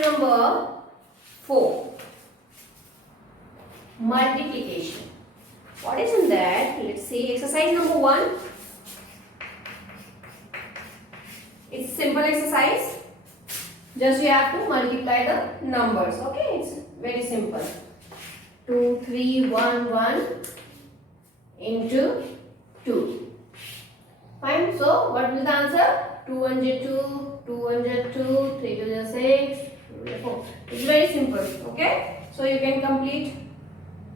number 4, multiplication. What is in that? Let's see. Exercise number 1. It's simple exercise. Just you have to multiply the numbers. Okay, it's very simple. 2, 3, 1, 1 into 2. Fine. So what will the answer? 2 1 2, 2 1 2, 3 2 6, 2 4. It's very simple. Okay. So you can complete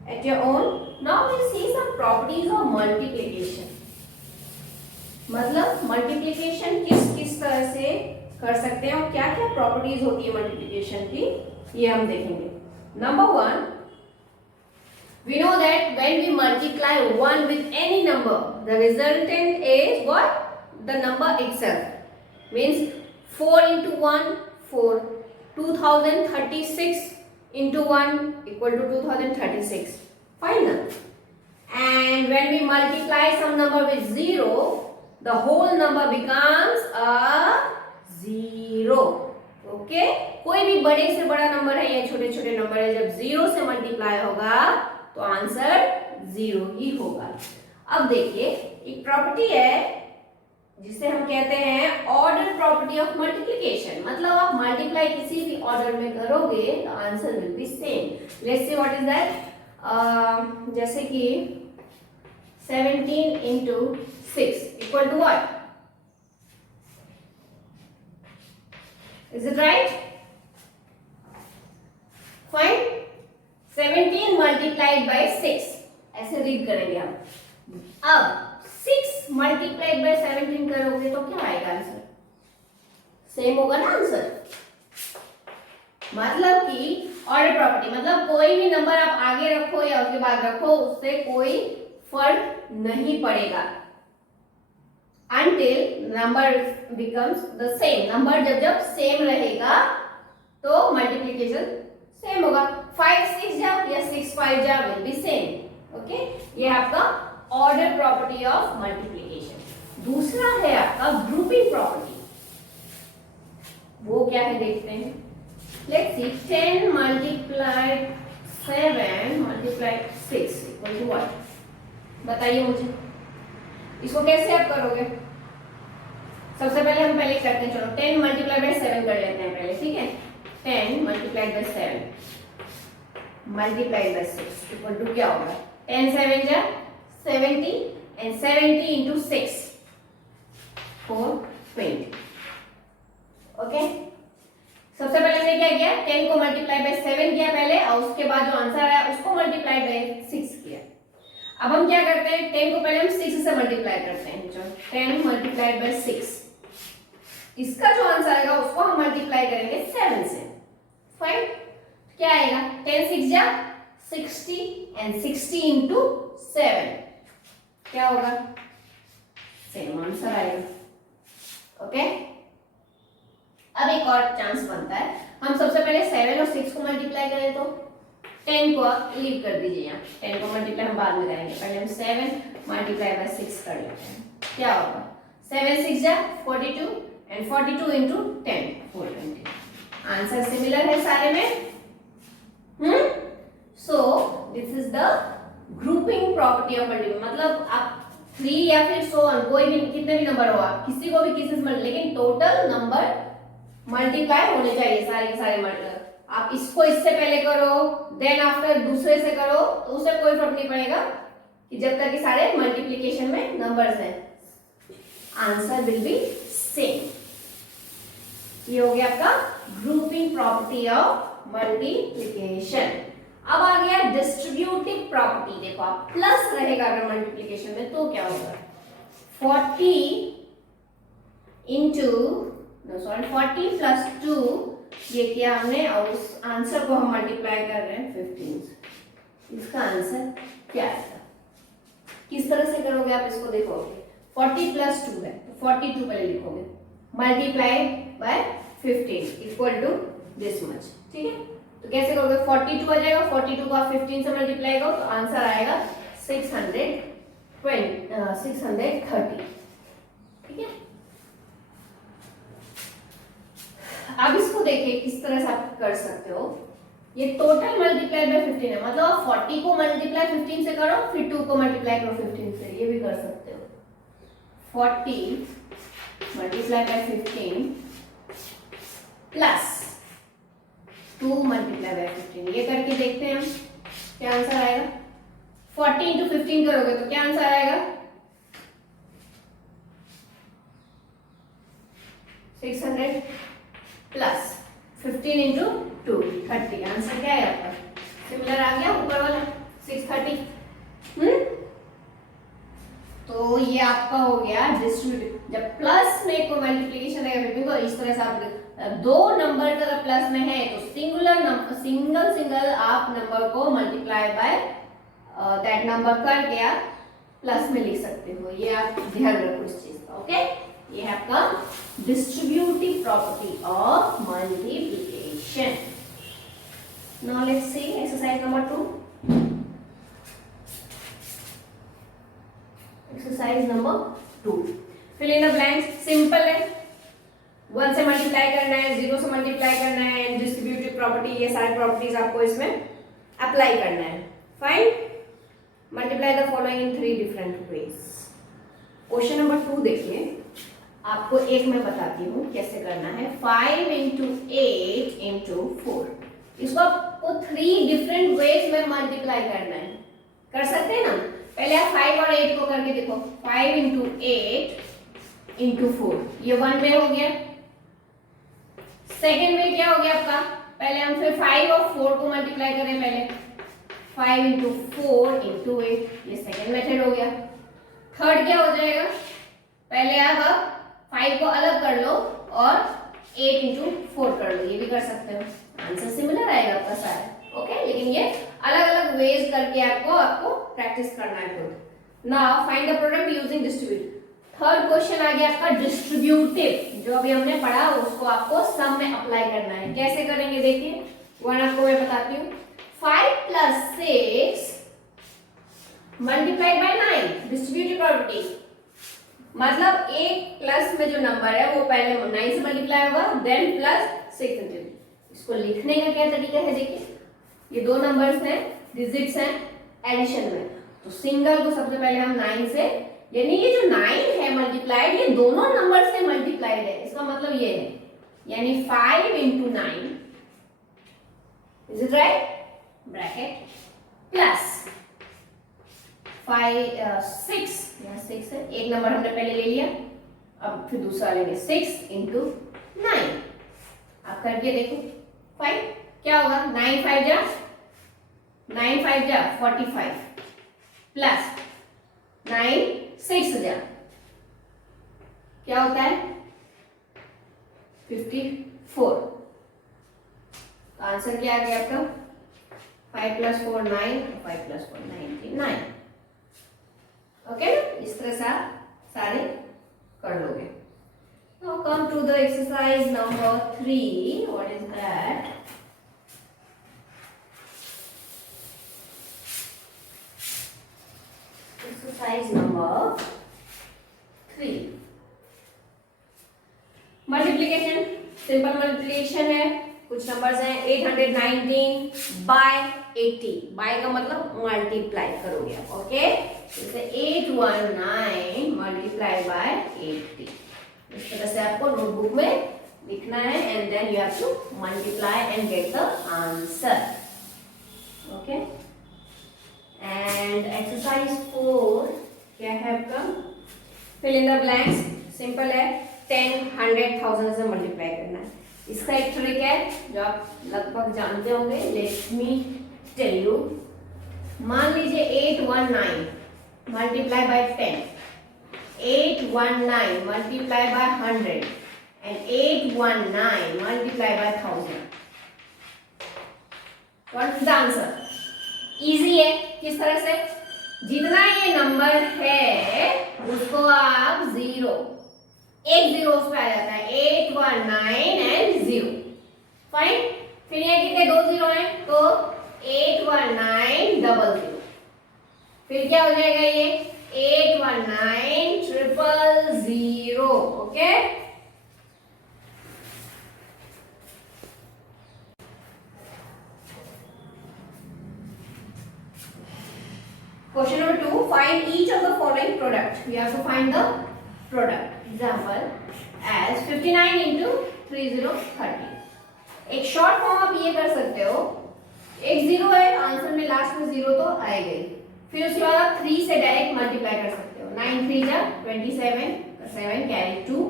at your own. Now we'll see some properties of multiplication. मतलब multiplication किस किस तरह से कर सकते हैं और क्या क्या प्रॉपर्टीज होती है मल्टीप्लिकेशन की, ये हम देखेंगे. Number 1, we know that when we multiply 1 with any number, the resultant is what? The number itself. Means 4 into 1, 4. 2036 into 1 equal to 2036. Fine. And when we multiply some number with 0, the whole number becomes a 0. Okay? कोई भी बड़े से बड़ा number है या छोटे छोटे number है, जब 0 से मल्टीप्लाई होगा तो आंसर 0 ही होगा. अब देखिए, एक प्रॉपर्टी है जिसे हम कहते हैं ऑर्डर प्रॉपर्टी ऑफ मल्टीप्लिकेशन. मतलब आप मल्टीप्लाई किसी भी ऑर्डर में करोगे तो answer will be same. Let's see what is that. जैसे कि 17 into 6 equal to what? Is it right? Fine. 17 multiplied by 6. ऐसे रीड करेंगे हम. अब 6 multiplied by 17 करोगे तो क्या आएगा आंसर? सेम होगा ना आंसर. मतलब कि ऑर्डर प्रॉपर्टी, मतलब कोई भी नंबर आप आगे रखो या उसके बाद रखो, उससे कोई फर्क नहीं पड़ेगा until number becomes the same. Number जब सेम रहेगा तो मल्टीप्लिकेशन सेम होगा. 5 6 जा या 6 5 जा विल बी सेम. ओके, ये आपका ऑर्डर प्रॉपर्टी ऑफ मल्टीप्लिकेशन. दूसरा है आपका ग्रुपिंग प्रॉपर्टी. वो क्या है देखते हैं. Let's see. 10 multiplied 7 multiplied 6 equal to what? बताइए मुझे. इसको कैसे आप करोगे? सबसे पहले हम करते हैं. चलो 10 multiplied by 7 कर लेते हैं पहले. ठीक है. 10 multiplied by 7 multiplied by 6 equal to क्या होगा? 10 7 जा 70 and 70 into 6 420. ओके. सबसे पहले हमने क्या किया? 10 को मल्टीप्लाई बाय 7 किया पहले और उसके बाद जो आंसर आया उसको मल्टीप्लाई बाय 6 किया. अब हम क्या करते हैं? 10 को पहले हम 6 से मल्टीप्लाई करते हैं. चलो 10 मल्टीप्लाइड बाय 6, इसका जो आंसर आएगा उसको हम मल्टीप्लाई करेंगे 7 से. फाइन. क्या आएगा? 10 6 जा 60 and 60 into 7 क्या होगा? सेम आंसर आएगा. ओके. अब एक और चांस बनता है. हम सबसे पहले 7 और 6 को मल्टीप्लाई करें तो 10 को आप लीव कर दीजिए. यहाँ 10 को मल्टीप्लाई हम बाद में करेंगे. पहले हम 7 मल्टीप्लाई बाय 6 कर लेते हैं. क्या होगा? 7 6 जा 42 and 42 into 10 420. आंसर सिमिलर है सारे में. So this is the grouping property of multiplication. मतलब आप 3 या फिर सो ऑन, कोई भी कितने भी नंबर हो, आप किसी को भी किसी से लेकिन टोटल नंबर मल्टीप्लाई होने चाहिए सारे के सारे मल्टीप्लाई. आप इसको इससे पहले करो देन आफ्टर दूसरे से करो तो उसे कोई फर्क नहीं पड़ेगा कि जब तक कि सारे मल्टीप्लिकेशन में नंबर्स हैं आंसर विल बी सेम. ये हो गया आपका ग्रुपिंग प्रॉपर्टी ऑफ मल्टीप्लिकेशन. अब आ गया डिस्ट्रीब्यूटिव प्रॉपर्टी. देखो आप प्लस रहेगा अगर मल्टीप्लिकेशन में तो क्या होगा? 40 into 40 plus 2 ये किया हमने और उस आंसर को हम मल्टीप्लाई कर रहे हैं 15 से. इसका आंसर क्या आएगा? किस तरह से करोगे आप इसको? देखोगे 40 plus 2 है तो 42 पहले लिखोगे multiply by 15 equal to this much. ठीक है. तो कैसे करोगे? 42 आ जाएगा. 42 को आप 15 से मल्टीप्लाई करो तो आंसर आएगा 630. ठीक है. अब इसको देखिए किस तरह से आप कर सकते हो। ये टोटल मल्टीप्लाई बाय 15 है, मतलब आप 40 को मल्टीप्लाई 15 से करो, फिर 2 को मल्टीप्लाई करो 15 से, ये भी कर सकते हो। 40 multiply by 15 plus 2 multiply by 15, ये करके देखते हैं हम क्या आंसर आएगा। 40 इंटू 15 करोगे तो क्या आंसर आएगा, 600 प्लस 15 इंटू 2 30, आंसर क्या है आपका, सिमिलर आ गया ऊपर वाला 630। तो ये आपका हो गया डिस्ट्रीब्यूटिव। जब प्लस में कोई मल्टीप्लिकेशन है तो इस तरह से आप दो नंबर अगर प्लस में है तो सिंगल आप नंबर को मल्टीप्लाई बाय दैट नंबर करके आप प्लस में लिख सकते हो। ये आप ध्यान रखो इस चीज का। ओके, ये है आपका distributive property of multiplication. Now let's see exercise number 2। Exercise number 2, fill in the blanks. Simple है, 1 से मल्टीप्लाई करना है, 0 से मल्टीप्लाई करना है, एंड डिस्ट्रीब्यूटिव प्रॉपर्टी, ये सारी प्रॉपर्टीज आपको इसमें अप्लाई करना है। Fine, multiply the following in 3 different ways. Question number 2 देखिए, आपको एक मैं बताती हूँ कैसे करना है। 5 इंटू 8 इंटू 4, इसको आपको 3 डिफरेंट वेज में मल्टीप्लाई करना है। कर सकते हैं ना, पहले आप 5 और 8 को करके देखो। 5 इंटू 8 इंटू 4, ये 1 वे हो गया। सेकेंड वे क्या हो गया आपका, पहले हम फिर 5 और 4 को मल्टीप्लाई करें। पहले 5 इंटू 4 इंटू 8, ये सेकेंड मेथड हो गया। थर्ड क्या हो जाएगा, पहले आप 5 को अलग कर लो और 8 इंटू 4 कर लो, ये भी कर सकते हो। आंसर सिमिलर आएगा आपका सारा। ओके, लेकिन ये अलग अलग वेज करके आपको प्रैक्टिस करना है खुद। Now find the product using distributive. Third question आ गया आपका डिस्ट्रीब्यूटिव, जो अभी हमने पढ़ा उसको आपको सम में अप्लाई करना है। कैसे करेंगे देखिए, वन आपको मैं बताती हूँ। 5 plus 6 multiplied by 9, distributive property, मतलब 1 प्लस में जो नंबर है वो पहले 9 से मल्टीप्लाई होगा, देन प्लस 6 इंटू। इसको लिखने का क्या तरीका है देखिए, ये दो नंबर्स हैं, डिजिट्स हैं एडिशन में, तो सिंगल को सबसे पहले हम 9 से, यानी ये जो 9 है मल्टीप्लाइड, ये दोनों नंबर से मल्टीप्लाइड है, इसका मतलब ये है, यानी 5 into 9, is it right, bracket plus 6, यहाँ 6 है, एक नंबर हमने पहले ले लिया, अब फिर दूसरा लेंगे 6 इंटू 9। आप करके देखो 5 क्या होगा, 9 5 जा 45 प्लस 9 6 जा क्या होता है 54। आंसर क्या आ गया आपका, 5 प्लस 4 9, 5 प्लस 4 99। ओके, इस तरह से आप सारे कर लोगे। Now come to the exercise number 3. What is that? Exercise number 3. Multiplication. Simple multiplication है, कुछ नंबर्स हैं 819 बाय 80, बाय का मतलब मल्टीप्लाई करोगे आप। ओके, जैसे 819 मल्टीप्लाई बाय 80, इस तरह से आपको नोटबुक में लिखना है, and then you have to multiply and get the answer. Okay, and exercise 4 क्या है आपका, fill in the blanks. Simple है, 10 100 1000 से मल्टीप्लाई करना है। इसका एक ट्रिक है जो आप लगभग जानते होंगे, लेट मी टेल यू। मान लीजिए 819 multiply by 10, 819 multiply by 100 and 819 multiply by 1000। What is the answer? Easy है। किस तरह से, जितना ये नंबर है उसको आप 0, एक 0 उस पे आ जाता है, 819 एंड 0। फाइन, फिर ये कितने 2 0 हैं तो 819 डबल 0, फिर क्या हो जाएगा ये 819 triple 0। Okay, Question number 2, find each of the following product. We have to find the product. Example as 59 into 3030. एक शॉर्ट फॉर्म आप ये कर सकते हो, एक जीरो है आंसर में, लास्ट में जीरो तो आएगा ही, फिर उसके बाद आप 3 से डायरेक्ट मल्टीप्लाई कर सकते हो। 9 3 जा 27, 7 कैरी 2,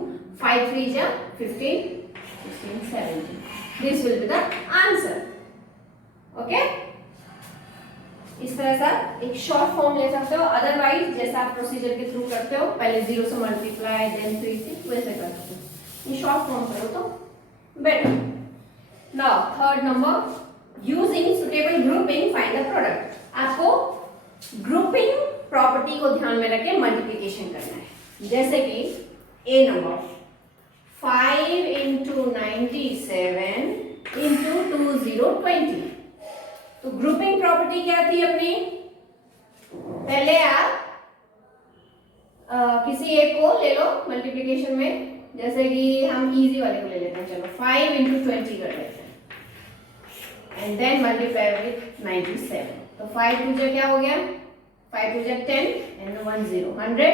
5 3 जा 15, 16 17. This will be the answer. Okay? इस तरह से आप एक शॉर्ट फॉर्म ले सकते हो, अदरवाइज जैसा आप प्रोसीजर के थ्रू करते हो, पहले 0 से मल्टीप्लाई देन 3 से, वैसे कर सकते हो। ये शॉर्ट फॉर्म करो तो better. Now third number, using suitable grouping find the product. आपको ग्रुपिंग प्रॉपर्टी को ध्यान में रख के मल्टीप्लिकेशन करना है। जैसे कि ए नंबर 5 into 97 into 2020, तो ग्रुपिंग प्रॉपर्टी क्या थी अपनी? पहले आप किसी एक को ले लो मल्टीप्लिकेशन में, जैसे कि हम इजी वाले को ले लेते हैं, चलो 5 into 20 कर लेते हैं एंड देन मल्टीप्लाई विथ 97। तो 5 2 जा क्या हो गया, 5 2 जा 10 एंड 1 0, 100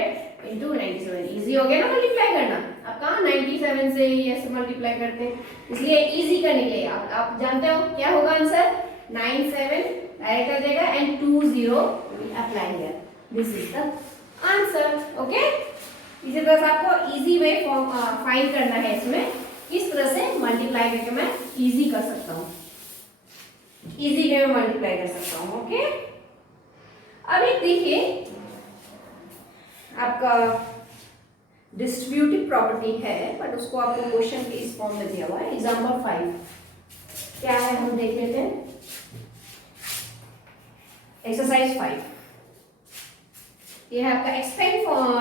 into 97। इजी हो गया ना मल्टीप्लाई करना। आप कहाँ 97 से ऐसे मल्टीप्लाई करते हैं, इसलिए इजी करने के लिए आप जानते हो क्या होगा आंसर, 97 डायरेक्ट आ जाएगा and 20 apply here. This is the answer. Okay, इसी तरह से आपको इजी वे फाइंड करना है, इसमें किस तरह से मल्टीप्लाई करके मैं इजी कर सकता हूँ, इजी वे में मल्टीप्लाई कर सकता हूँ। ओके, अब एक देखिए आपका डिस्ट्रीब्यूटिव प्रॉपर्टी है, बट उसको आपको क्वेश्चन के इस फॉर्म में दिया हुआ है। एग्जांपल 5 क्या है हम देख लेते हैं। एक्सरसाइज 5, ये है आपका एक्सपेंड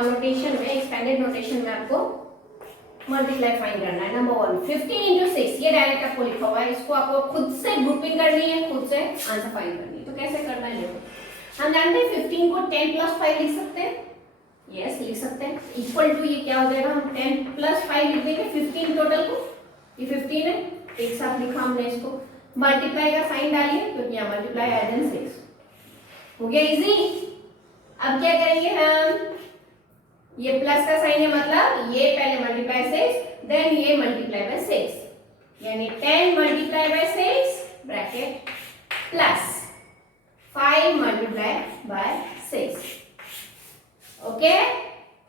नोटेशन में, एक्सपेंडेड नोटेशन में आपको मल्टीप्लाई फाइंड करना है। नंबर 1 15 into 6, ये डायरेक्ट आपको लिखा हुआ है, इसको आपको खुद से ग्रुपिंग करनी है, खुद से आंसर फाइंड करनी है। तो कैसे करना है देखो, हम जानते हैं 15 को 10 plus 5 लिख सकते हैं, यस लिख सकते हैं। इक्वल टू ये क्या हो जाएगा, हम 10 plus 5 लिख देंगे 15 टोटल को, ये 15 है, एक साथ लिखा हमने इसको, मल्टीप्लाई का साइन डालिए क्योंकि यहाँ मल्टीप्लाई है देन 6 हो गया इजी। अब क्या करेंगे हम, ये प्लस का साइन है, मतलब ये पहले मल्टीप्लाई 6 देन ये मल्टीप्लाई बाय 6, यानी 10 multiply by 6 bracket plus 5 multiply by 6। Okay,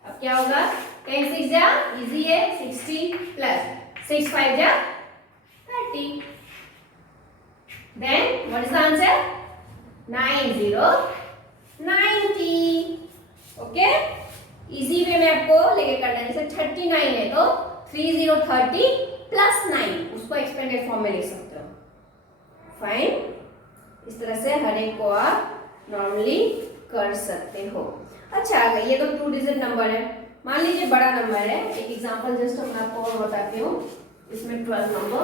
अब क्या होगा, 10 6 जा इजी है 60 प्लस 6 5 जा 30, then what is the answer, 90 90। Okay, easy way में आपको लेके करना है। जैसे 39 है तो 30 30 प्लस 9, उसको एक्सपेंडेड फॉर्म में लिख सकते हो। फाइन, इस तरह से हर एक को आप नॉर्मली कर सकते हो। अच्छा, ये तो 2 डिजिट नंबर है। मान लीजिए बड़ा नंबर है, एक एग्जांपल जस्ट मैं आपको और बताती हूँ, इसमें 12 नंबर,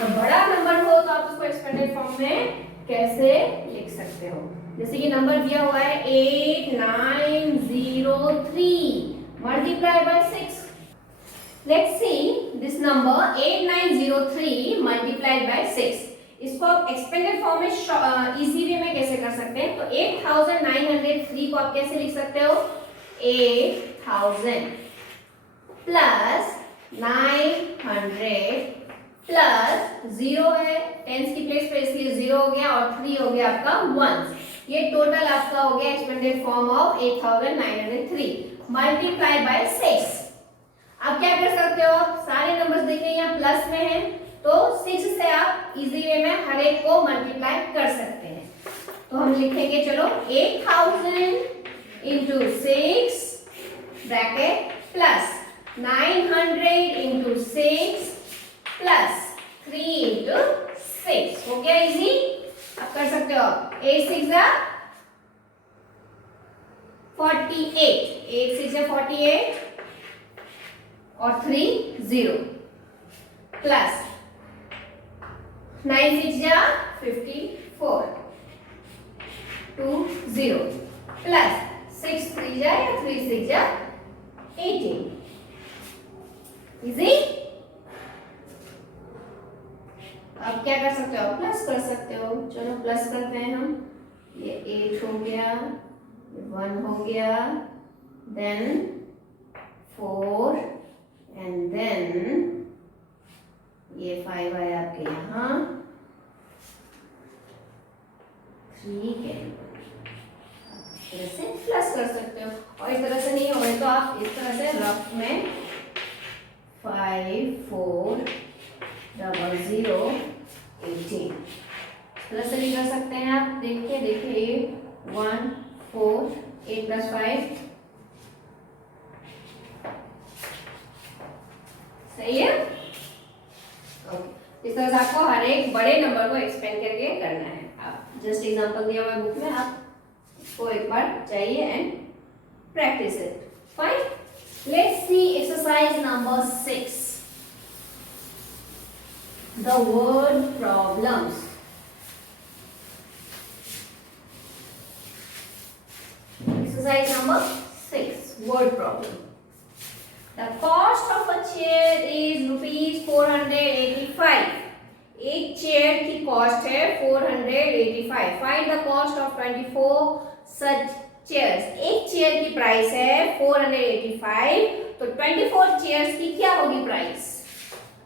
तो बड़ा नंबर हो तो आप उसको एक्सपेंडेड फॉर्म में कैसे लिख सकते हो। जैसे कि नंबर दिया हुआ है 8903 multiply by 6। Let's see this number 8903 multiplied by 6। इसको आप एक्सपेंडेड फॉर्म में इजी वे में कैसे कर सकते हैं, तो 8903 को आप कैसे लिख सकते हो, 8000 प्लस 900 प्लस 0 है, टेंस की प्लेस पे इसलिए 0 हो गया और 3 हो गया आपका 1। ये टोटल आपका हो गया expanded form of 8903 multiply by 6। अब क्या कर सकते हो, आप सारे नंबर्स देखें यहाँ प्लस में है, तो 6 से आप इजी वे में हर एक को मल्टीप्लाई कर सकते हैं। तो हम लिखेंगे, चलो 8000 into 6 bracket plus 900 into 6 plus 3 into 6। हो गया इजी, अब कर सकते हो। 8 6 जा 48, 8 6 जा 48 और 3 0 प्लस 9 6 जा 54 2 0 प्लस 6 3 जा या 3 6 जा 18। इजी। अब क्या कर सकते हो, प्लस कर सकते हो। चलो प्लस करते हैं हम, ये 8 हो गया, 1 हो गया, देन 4 एंड देन ये 5 आया आपके यहाँ, 3 कैरी इस तरह से प्लस कर सकते हो। और इस तरह से नहीं हो रहे तो आप इस तरह से रफ में 5 4 0 0 18 इस तरह से भी कर सकते हैं आप। देखिए 1 4 8 + 5 सही है। ओके, इस तरह से आपको हर एक बड़े नंबर को एक्सपेंड करके करना है। आप जस्ट एग्जांपल दिया हुआ है बुक में, आप इसको एक बार चाहिए and practice it. Fine, let's see exercise number 6, the word problems. Exercise number 6, word problem. The cost of a chair is ₹485. एक चेयर की कॉस्ट है 485. Find the cost of 24 such chairs. एक चेयर की प्राइस है 485, तो 24 chairs की क्या होगी प्राइस?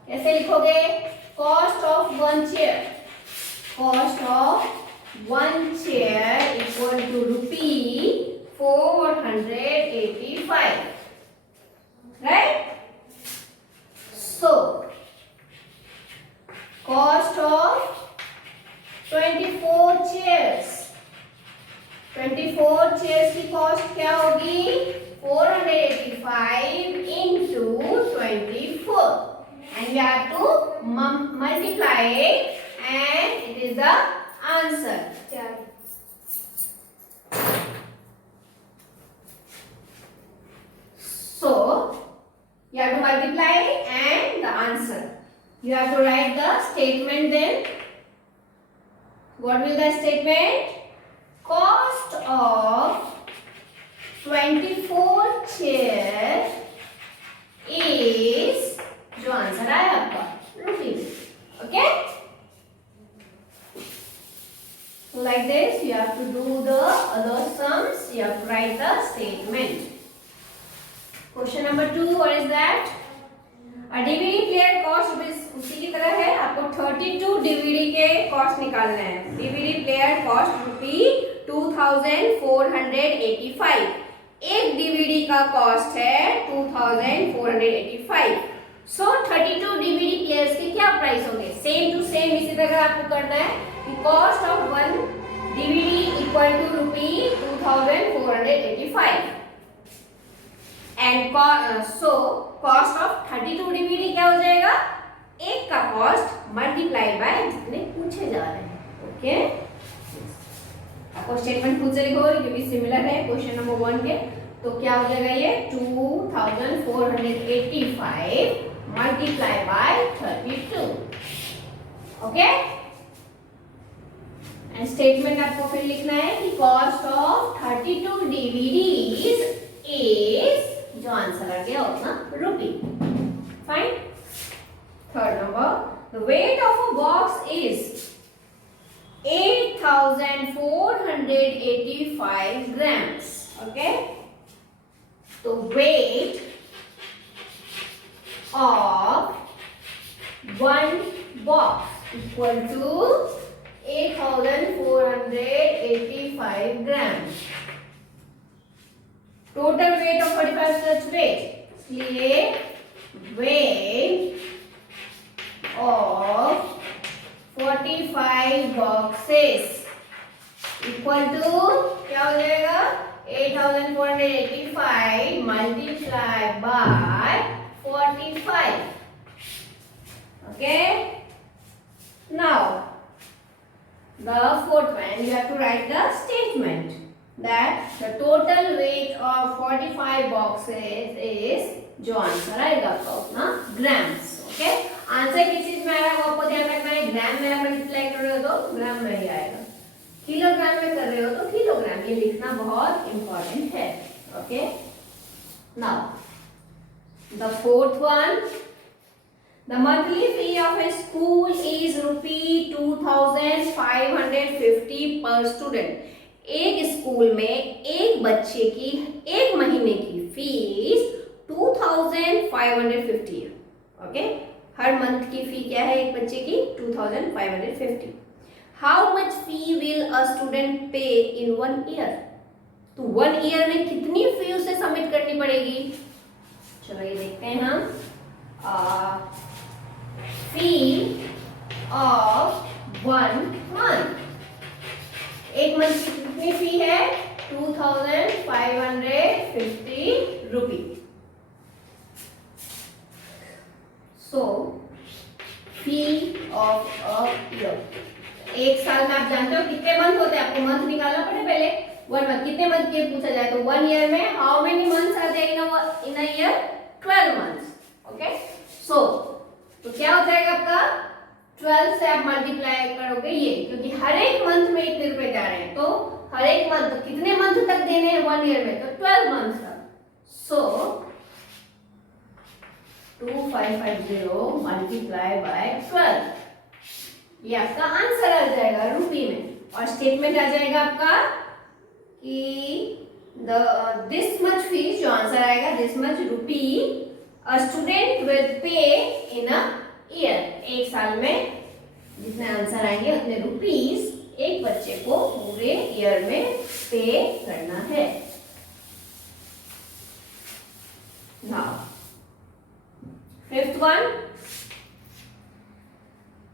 कैसे लिखोगे? Cost of one chair, cost of one chair equal to ₹485, right? So cost of 24 chairs, 24 chairs की कॉस्ट क्या होगी? 485 into 24, and we have to multiply it and it is the answer. So you have to multiply and the answer. You have to write the statement then. What will the statement? Cost of 24 chairs is, जो answer आया आपका, rupees. Okay? Like this, you have to do the other sums. You have to write the statement. Question number 2, what is that? A DVD player cost उसी की तरह है, आपको 32 DVD के cost निकालना है. DVD player cost ₹2485. एक DVD का कॉस्ट है 2485. सो 32 DVD प्लेयर्स के क्या प्राइस होंगे? सेम टू सेम इसी तरह आपको करना है. Cost of one DVD equal to ₹2485. And so cost of 32 DVD क्या हो जाएगा? एक का कॉस्ट मल्टीप्लाई बाय जितने पूछे जा रहे हैं. ओके, आपको स्टेटमेंट खुद से लिखो क्योंकि सिमिलर है क्वेश्चन नंबर 1 के. तो क्या हो जाएगा ये? 2485 multiply by 32. Okay, and statement आपको फिर लिखना है कि कॉस्ट ऑफ 32 DVDs इज, जो आंसर आ गया उतना rupee. Fine. Third number, the weight of a box is 8485 grams. Okay, तो weight of one box equal to 8485 grams. Total weight of 45 such weight, इसलिए weight of 45 boxes equal to क्या हो जाएगा? 8485 multiply by 45. Okay, now the fourth one, you have to write the statement that the total weight of 45 boxes is, जो answer आएगा आपका उतना grams. Okay, answer किस चीज में आएगा वो आपको ध्यान रखना है. ग्राम में आप मल्टीप्लाई कर रहे हो तो ग्राम में ही आएगा, किलोग्राम में कर रहे हो तो किलोग्राम. ये लिखना बहुत इंपॉर्टेंट है. Okay, now the fourth one, the monthly fee of a school is ₹2550 per student. एक स्कूल में एक बच्चे की एक महीने की फीस 2550 है। ओके, हर मंथ की फी क्या है एक बच्चे की 2550। How much fee will a student पे इन 1 ईयर? तो 1 ईयर में कितनी फी उसे सबमिट करनी पड़ेगी? चलो ये देखते हैं हम। फी ऑफ 1 मंथ, एक मंथ की कितनी फी है? 2550 रुपी। सो फी ऑफ अ ईयर, एक साल में आप जानते हो कितने मंथ होते हैं, आपको मंथ निकालना पड़े पहले। 1 मंथ, कितने मंथ के पूछा जाए तो 1 ईयर में how many months are there in a year? 12 months. Okay, so तो क्या हो जाएगा आपका? 12 से आप मल्टीप्लाई करोगे ये, क्योंकि हर एक मंथ में इतने रुपए जा रहे हैं, तो हर एक मंथ कितने मंथ तक देने हैं 1 ईयर में? तो 12 मंथ तक। सो 2550 मल्टीप्लाई बाय 12, ये आपका आंसर आ जाएगा रुपी में। और स्टेटमेंट आ जाएगा आपका कि दिस मच फीस, जो आंसर आएगा this much rupee a student will pay in a year, एक साल में जितने आंसर आएंगे उतने रुपीस एक बच्चे को पूरे ईयर में पे करना है। Now fifth one,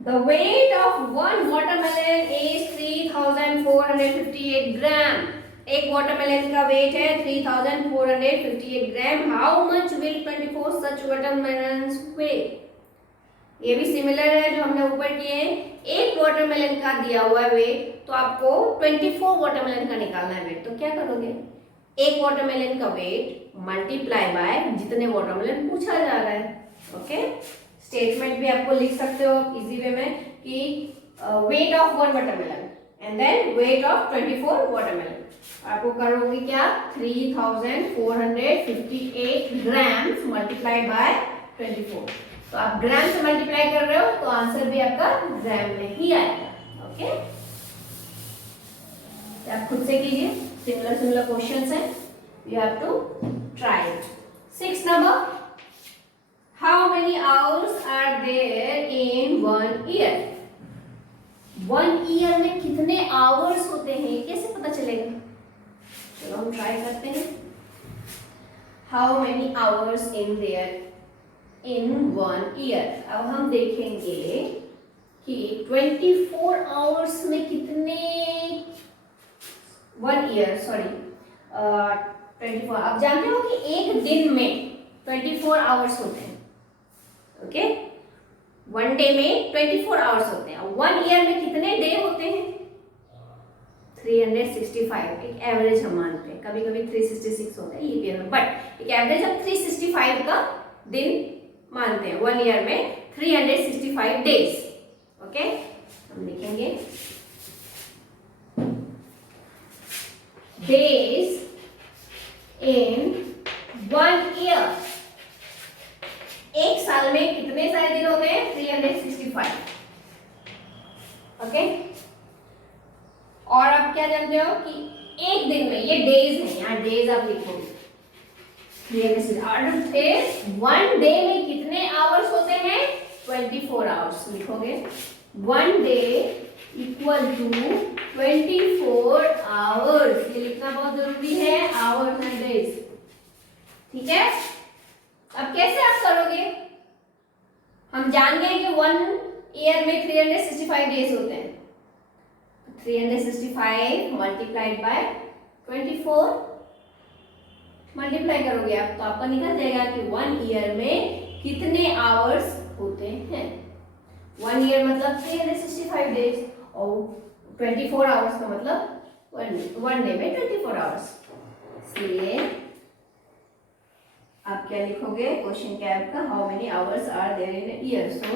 the weight of one watermelon is 3458 gram. एक वाटरमेलन का वेट है 3458 gram. How much will 24 such watermelons weigh? ये भी सिमिलर है जो हमने ऊपर किए हैं। एक वाटरमेलन का दिया हुआ है वेट, तो आपको 24 वाटरमेलन का निकालना है वेट। तो क्या करोगे? एक वाटरमेलन का वेट मल्टीप्लाई बाय जितने वाटरमेलन पूछा जा रहा है। ओके, स्टेटमेंट भी आपको लिख सकते हो इजी वे में कि weight of 1 watermelon and then weight of 24 watermelon. आपको करोगे क्या? 3458 ग्राम्स मल्टीप्लाई बाय 24। तो आप ग्राम से मल्टीप्लाई कर रहे हो तो आंसर भी आपका ग्राम में ही आएगा। ओके, आप खुद से कीजिए, सिमिलर क्वेश्चंस हैं, you have to try it. 6 number, how many hours are there in 1 year? 1 year में कितने आवर्स होते हैं, कैसे पता चलेगा? चलो हम ट्राई करते हैं। how many hours in there in 1 year? अब हम देखेंगे कि 24 आवर्स में कितने 1 ईयर 24। आप जानते हो कि एक दिन में 24 आवर्स होते हैं। ओके, 1 डे में 24 आवर्स होते हैं। 1 ईयर में कितने डे होते हैं? 365। एक एवरेज हम मानते हैं, कभी कभी 366 होता है लीप ईयर में, बट एक एवरेज हम 365 का दिन मानते हैं। 1 ईयर में 365 डेज। ओके, हम लिखेंगे डेज इन 1 ईयर। एक साल में कितने सारे दिन होते हैं? 365। ओके, और आप क्या जानते हो कि एक दिन में, ये डेज है, यहाँ डेज आप लिखोगे 1 डे में कितने आवर्स होते हैं? 24 आवर्स लिखोगे। 1 डे इक्वल टू 24 आवर्स, ये लिखना बहुत जरूरी है, आवर्स एंड डेज। ठीक है, अब कैसे आप करोगे? हम जान गए कि 1 ईयर में 365 डेज होते हैं। 365 मल्टीप्लाइड बाय 24 मल्टीप्लाई करोगे आप, तो आपका निकल जाएगा कि 1 ईयर में कितने आवर्स होते हैं। 1 ईयर मतलब 365 डेज और 24 आवर्स का मतलब 1 डे में 24 आवर्स। इसलिए आप क्या लिखोगे? क्वेश्चन क्या है आपका? How many hours are there in a year? So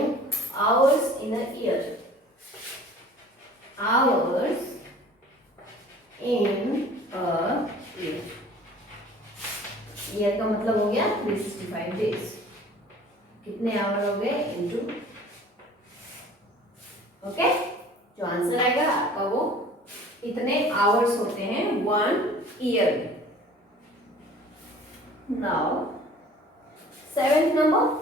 hours in a year, hours in a year. Year का मतलब हो गया 365 डेज। कितने आवर हो गए? इनटू। ओके, जो आंसर आएगा आपका वो इतने आवर्स होते हैं 1 ईयर में। Now 7th number,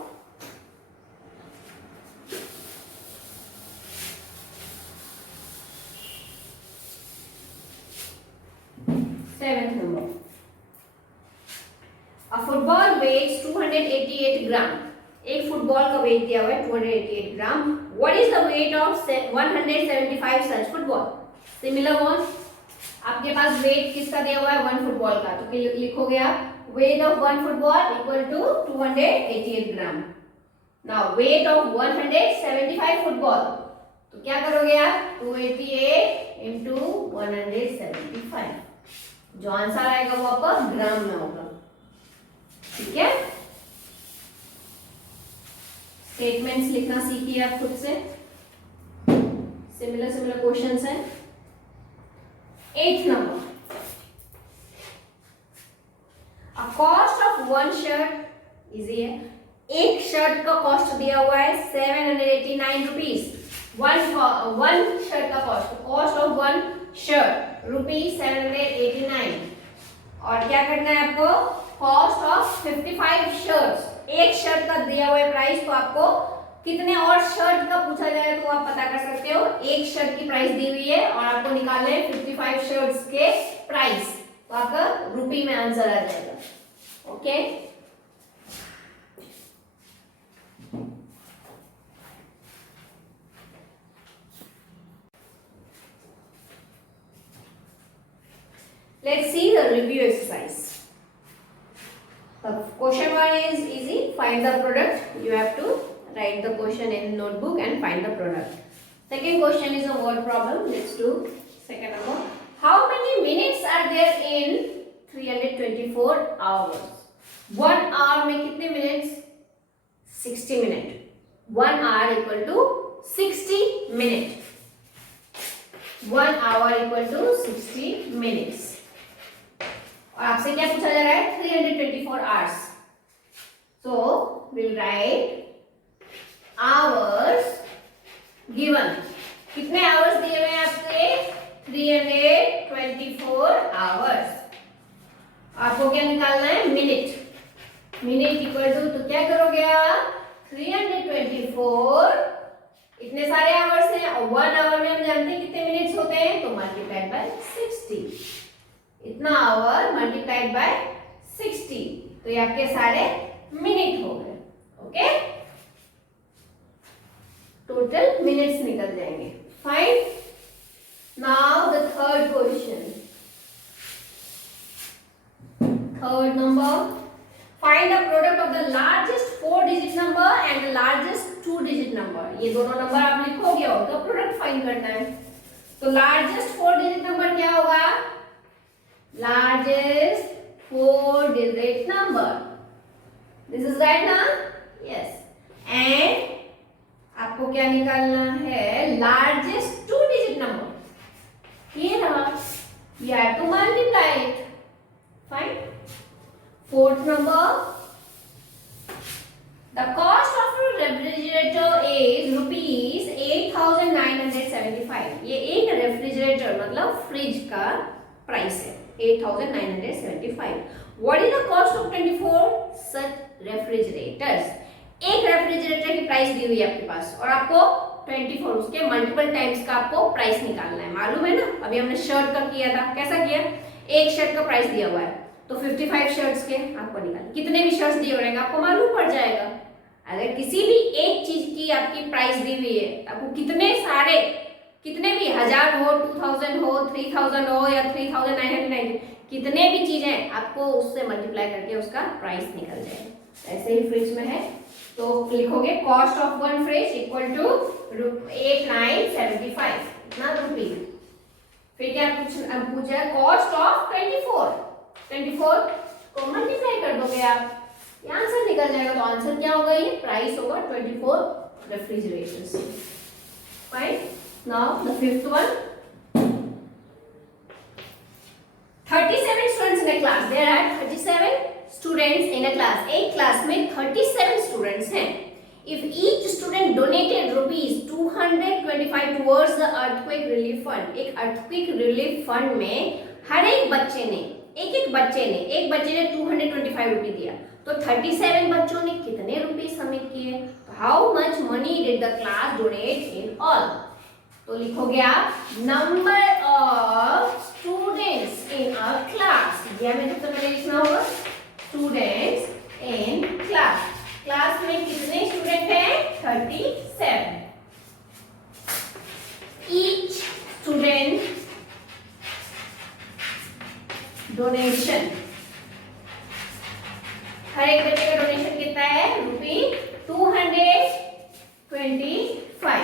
A football weighs 288 ग्राम। एक फुटबॉल का वेट दिया हुआ है 288 ग्राम। What is the weight of 175 such football? Similar one, आपके पास वेट किसका दिया हुआ है? 1 फुटबॉल का, तो लिखोगे आप weight of 1 football equal to 288 gram. Now weight of 175 football, तो क्या करोगे आप? 288 into 175, जो आंसर आएगा वो आपका ग्राम में होगा। ठीक है, स्टेटमेंट्स लिखना सीखिए आप खुद से, सिमिलर क्वेश्चंस हैं। 8th number, a cost of 1 shirt, easy है। एक शर्ट का कॉस्ट दिया हुआ है 789 रुपीज। वन शर्ट का कॉस्ट ऑफ 1 शर्ट रुपीज 789। और क्या करना है आपको? Cost of 55 shirts. एक शर्ट का दिया हुआ है प्राइस, तो आपको कितने और शर्ट का पूछा जाए तो आप पता कर सकते हो। एक शर्ट की प्राइस दी हुई है और आपको निकालना है 55 शर्ट्स के प्राइस, तो आपका रुपी में आंसर आ जाएगा। Okay, let's see the review exercise. The question 1 is easy. Find the product. You have to write the question in notebook and find the product. Second question is a word problem. Let's do second number. How many minutes are there in 324 hours? 1 hour में कितने minutes? 60 minute. 1 hour equal to 60 minute. 1 hour equal to 60 minutes. और आपसे क्या पूछा जा रहा है? 324 hours. So will write hours given. कितने आवर्स दिए हुए हैं आपके? 324 आवर्स। आपको क्या निकालना है? मिनट। मिनट इक्वल टू, तो क्या करोगे आप? 324, इतने सारे आवर्स हैं और 1 आवर में हम जानते हैं कितने मिनट्स होते हैं, तो मल्टीप्लाइड बाय 60। इतना आवर मल्टीप्लाइड बाय 60, तो ये आपके सारे मिनट हो गए। ओके, टोटल मिनट्स निकल जाएंगे। Fine, now the third question. Third number, find the product of the largest 4 digit number and the largest 2 digit number. ये दोनों नंबर आप लिखोगे और तो प्रोडक्ट फाइंड करना है। तो लार्जेस्ट 4 डिजिट नंबर क्या होगा? Largest 4-digit number. This is right now? Yes. And आपको क्या निकालना है? Largest 2-digit number. ये रहा. You have to multiply it. Fine. Fourth number. The cost of a refrigerator is rupees 8,975. ये एक रेफ्रिजरेटर मतलब फ्रिज का प्राइस है 8,975. What is the cost of 24 such refrigerators? एक रेफ्रिजरेटर की प्राइस दी हुई है आपके पास और आपको 24 उसके मल्टीपल टाइम्स का आपको प्राइस निकालना है। मालूम है ना, अभी हमने शर्ट का किया था, कैसा किया? एक शर्ट का प्राइस दिया हुआ है तो 55 शर्ट्स के आपको निकालना। कितने भी शर्ट्स दिए रहेंगे आपको मालूम पड़ जाएगा। अगर किसी भी एक चीज की आपकी प्राइस दी हुई है, आपको कितने सारे, कितने भी 1000 हो, 2000 हो, 3000 हो या 3990, कितने भी चीजें आपको उससे मल्टीप्लाई करके उसका प्राइस निकल जाएगा। ऐसे ही फ्रिज में है तो लिखोगे cost of 1 fridge equal to 8975 इतना रुपी। फिर क्या पूछा? कॉस्ट ऑफ 24 को मल्टीप्लाई कर दोगे आप, ये आंसर निकल जाएगा। तो आंसर क्या होगा? ये प्राइस होगा 24 refrigerators. Fine, now the fifth one. 37 students in a class. There are 37 students in a class. एक क्लास में 37 students हैं. If each student donated rupees 200 225 towards the earthquake relief fund. एक अर्थक्वेक रिलीफ फंड में हर एक बच्चे ने एक बच्चे ने 225 रुपए दिया, तो 37 बच्चों ने कितने रुपए सबमिट किए? How much money did the class donate in all? तो लिखोगे आप number of students in a class. ये हमें सबसे पहले लिखना होगा स्टूडेंट्स इन क्लास। क्लास में कितने स्टूडेंट हैं? 37। ईच स्टूडेंट डोनेशन, हर एक बच्चे का डोनेशन कितना है? ₹225।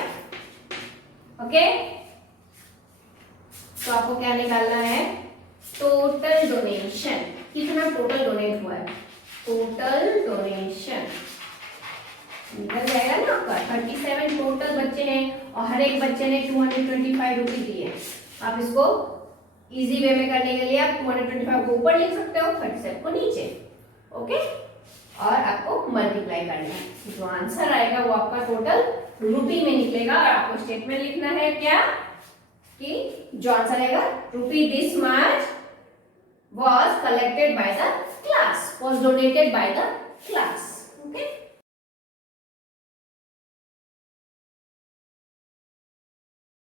ओके, तो आपको क्या निकालना है? टोटल डोनेशन, कितना टोटल डोनेट हुआ है? टोटल डोनेशन निकल जाएगा ना आपका। 37 टोटल बच्चे हैं और हर एक बच्चे ने 225 रुपए दिए। आप इसको इजी वे में करने के लिए आप 225 को ऊपर लिख सकते हो, 37 को नीचे। ओके, और आपको मल्टीप्लाई करना है। जो आंसर आएगा वो आपका टोटल रुपी में निकलेगा और आपको स्टेटमेंट लिखना है क्या कि जो आंसर आएगा रुपी this much was collected by the class, was donated by the class.